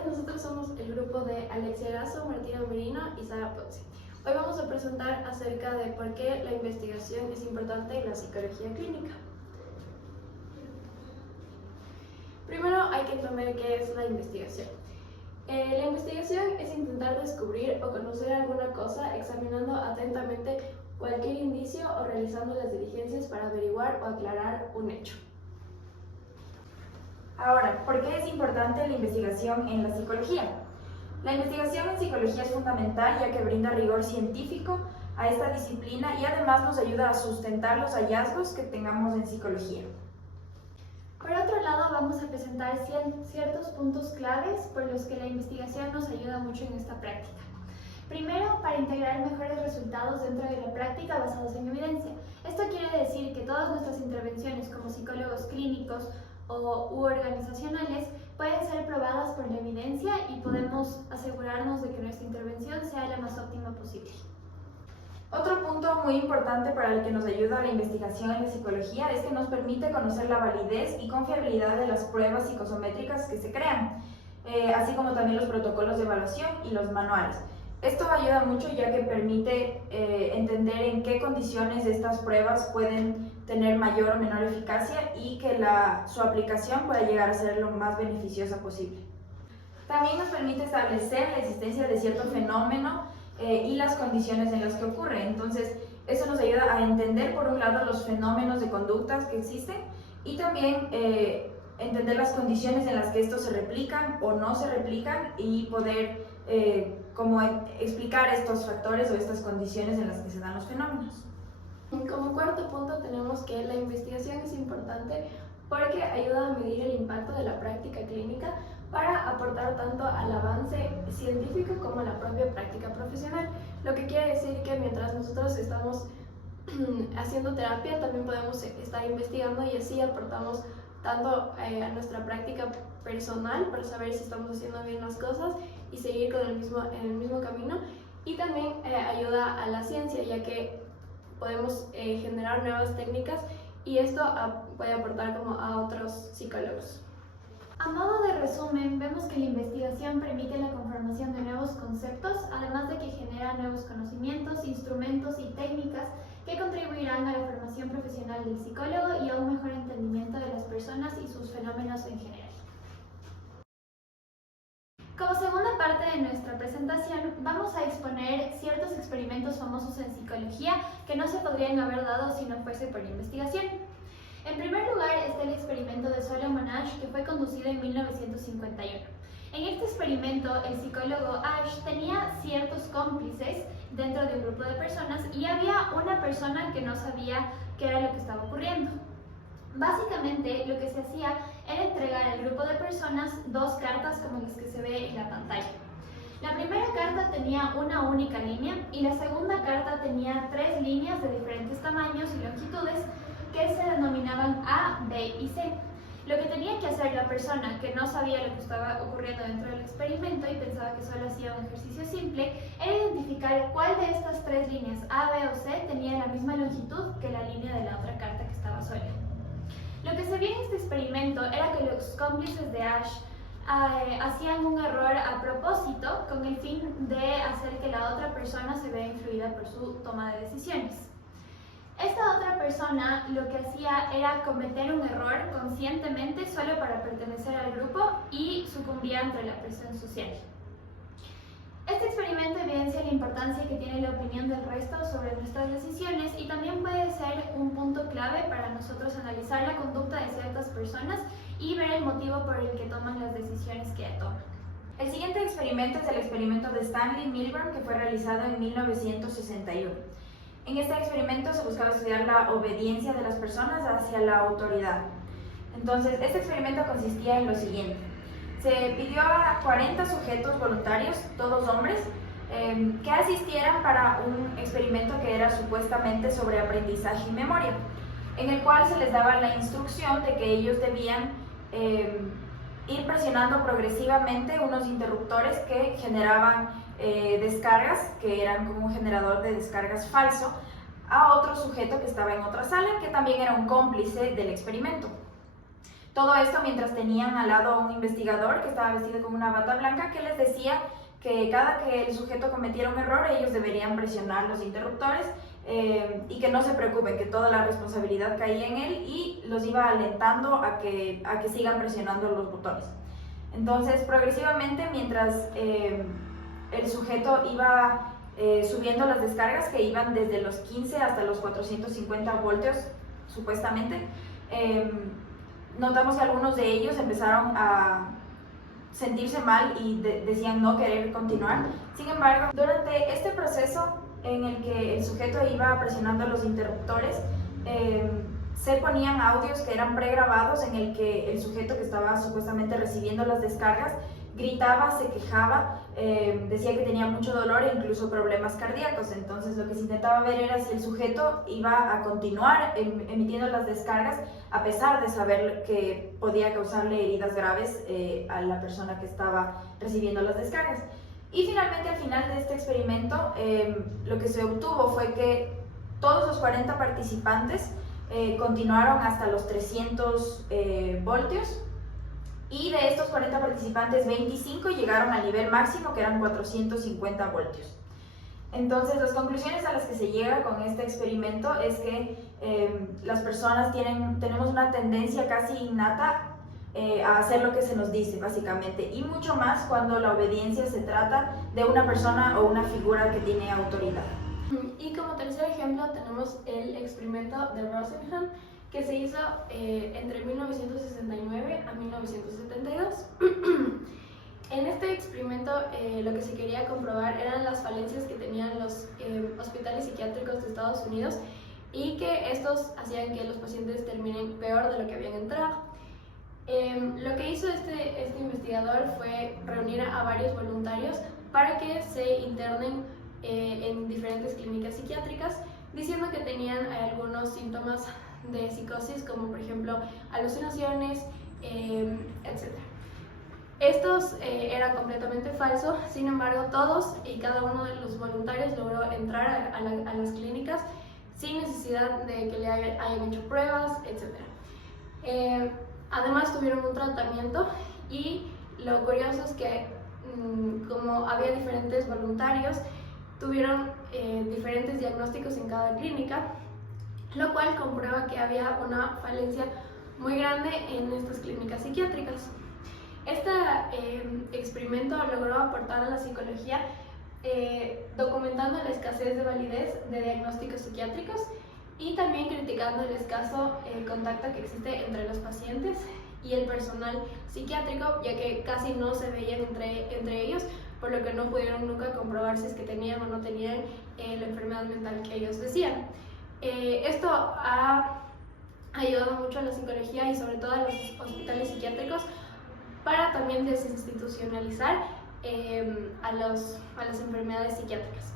días, nosotros somos el grupo de Alexia Gasso, Martina Merino y Sara Ponce. Hoy vamos a presentar acerca de por qué la investigación es importante en la psicología clínica. Primero hay que entender qué es la investigación. La investigación es intentar descubrir o conocer alguna cosa examinando atentamente cualquier indicio o realizando las diligencias para averiguar o aclarar un hecho. Ahora, ¿por qué es importante la investigación en la psicología? La investigación en psicología es fundamental ya que brinda rigor científico a esta disciplina y además nos ayuda a sustentar los hallazgos que tengamos en psicología. Por otro lado, vamos a presentar ciertos puntos claves por los que la investigación nos ayuda mucho en esta práctica. Primero, para integrar mejores resultados dentro de la práctica basados en evidencia. Esto quiere decir que todas nuestras intervenciones como psicólogos clínicos u organizacionales pueden ser probadas por la evidencia y podemos asegurarnos de que nuestra intervención sea la más óptima posible. Otro punto muy importante para el que nos ayuda la investigación en la psicología es que nos permite conocer la validez y confiabilidad de las pruebas psicosométricas que se crean, así como también los protocolos de evaluación y los manuales. Esto ayuda mucho ya que permite entender en qué condiciones estas pruebas pueden tener mayor o menor eficacia y que su aplicación pueda llegar a ser lo más beneficiosa posible. También nos permite establecer la existencia de cierto fenómeno y las condiciones en las que ocurre. Entonces, eso nos ayuda a entender, por un lado, los fenómenos de conductas que existen y también entender las condiciones en las que estos se replican o no se replican y poder explicar estos factores o estas condiciones en las que se dan los fenómenos. Como cuarto punto tenemos que la investigación es importante porque ayuda a medir el impacto de la práctica clínica para aportar tanto al avance científico como a la propia práctica profesional. Lo que quiere decir que mientras nosotros estamos haciendo terapia, también podemos estar investigando y así aportamos tanto a nuestra práctica personal para saber si estamos haciendo bien las cosas y seguir en el mismo camino, y también ayuda a la ciencia, ya que podemos generar nuevas técnicas y esto puede aportar como a otros psicólogos. A modo de resumen, vemos que la investigación permite la conformación de nuevos conceptos, además de que genera nuevos conocimientos, instrumentos y técnicas que contribuirán a la formación profesional del psicólogo y a un mejor entendimiento de las personas y sus fenómenos en general. Como segunda parte de nuestra presentación, vamos a exponer ciertos experimentos famosos en psicología que no se podrían haber dado si no fuese por la investigación. En primer lugar está el experimento de Solomon Asch, que fue conducido en 1951. En este experimento, el psicólogo Asch tenía ciertos cómplices dentro de un grupo de personas y había una persona que no sabía qué era lo que estaba ocurriendo. Básicamente, lo que se hacía era entregar al grupo de personas dos cartas como las que se ve en la pantalla. La primera carta tenía una única línea y la segunda carta tenía tres líneas de diferentes tamaños y longitudes que se denominaban A, B y C. Lo que tenía que hacer la persona que no sabía lo que estaba ocurriendo dentro del experimento y pensaba que solo hacía un ejercicio simple era identificar cuál de estas tres líneas A, B o C tenía la misma longitud que la línea de la otra carta que estaba sola. Lo que se vio en este experimento era que los cómplices de Asch hacían un error a propósito con el fin de hacer que la otra persona se vea influida por su toma de decisiones. Esta otra persona lo que hacía era cometer un error conscientemente solo para pertenecer al grupo y sucumbía ante la presión social. Este experimento evidencia la importancia que tiene la opinión del resto sobre nuestras decisiones y también puede ser un punto clave para nosotros analizar la conducta de ciertas personas y ver el motivo por el que toman las decisiones que toman. El siguiente experimento es el experimento de Stanley Milgram, que fue realizado en 1961. En este experimento se buscaba estudiar la obediencia de las personas hacia la autoridad. Entonces, este experimento consistía en lo siguiente. Se pidió a 40 sujetos voluntarios, todos hombres, que asistieran para un experimento que era supuestamente sobre aprendizaje y memoria, en el cual se les daba la instrucción de que ellos debían ir presionando progresivamente unos interruptores que generaban descargas, que eran como un generador de descargas falso, a otro sujeto que estaba en otra sala, que también era un cómplice del experimento. Todo esto mientras tenían al lado a un investigador que estaba vestido con una bata blanca que les decía que cada que el sujeto cometiera un error ellos deberían presionar los interruptores y que no se preocupen, que toda la responsabilidad caía en él, y los iba alentando a que sigan presionando los botones. Entonces, progresivamente, mientras el sujeto iba subiendo las descargas, que iban desde los 15 hasta los 450 voltios, supuestamente, notamos que algunos de ellos empezaron a sentirse mal y decían no querer continuar. Sin embargo, durante este proceso en el que el sujeto iba presionando los interruptores, se ponían audios que eran pregrabados en el que el sujeto que estaba supuestamente recibiendo las descargas gritaba, se quejaba, decía que tenía mucho dolor e incluso problemas cardíacos. Entonces lo que se intentaba ver era si el sujeto iba a continuar emitiendo las descargas a pesar de saber que podía causarle heridas graves a la persona que estaba recibiendo las descargas. Y finalmente, al final de este experimento, lo que se obtuvo fue que todos los 40 participantes continuaron hasta los 300 voltios, y de estos 40 participantes, 25 llegaron al nivel máximo, que eran 450 voltios. Entonces, las conclusiones a las que se llega con este experimento es que las personas tenemos una tendencia casi innata a hacer lo que se nos dice, básicamente, y mucho más cuando la obediencia se trata de una persona o una figura que tiene autoridad. Y como tercer ejemplo tenemos el experimento de Rosenhan, que se hizo entre 1969 a 1972. En este experimento lo que se quería comprobar eran las falencias que tenían los hospitales psiquiátricos de Estados Unidos, y que estos hacían que los pacientes terminen peor de lo que habían entrado. Lo que hizo este investigador fue reunir a varios voluntarios para que se internen en diferentes clínicas psiquiátricas, diciendo que tenían algunos síntomas de psicosis, como por ejemplo alucinaciones, etc. Estos era completamente falso. Sin embargo, todos y cada uno de los voluntarios logró entrar a las clínicas sin necesidad de que le hayan hecho pruebas, etc. Además tuvieron un tratamiento, y lo curioso es que como había diferentes voluntarios, tuvieron diferentes diagnósticos en cada clínica, lo cual comprueba que había una falencia muy grande en estas clínicas psiquiátricas. Este experimento logró aportar a la psicología documentando la escasez de validez de diagnósticos psiquiátricos, y también criticando el escaso contacto que existe entre los pacientes y el personal psiquiátrico, ya que casi no se veían entre ellos, por lo que no pudieron nunca comprobar si es que tenían o no tenían la enfermedad mental que ellos decían. Esto ha ayudado mucho a la psicología y sobre todo a los hospitales psiquiátricos para también desinstitucionalizar a las enfermedades psiquiátricas.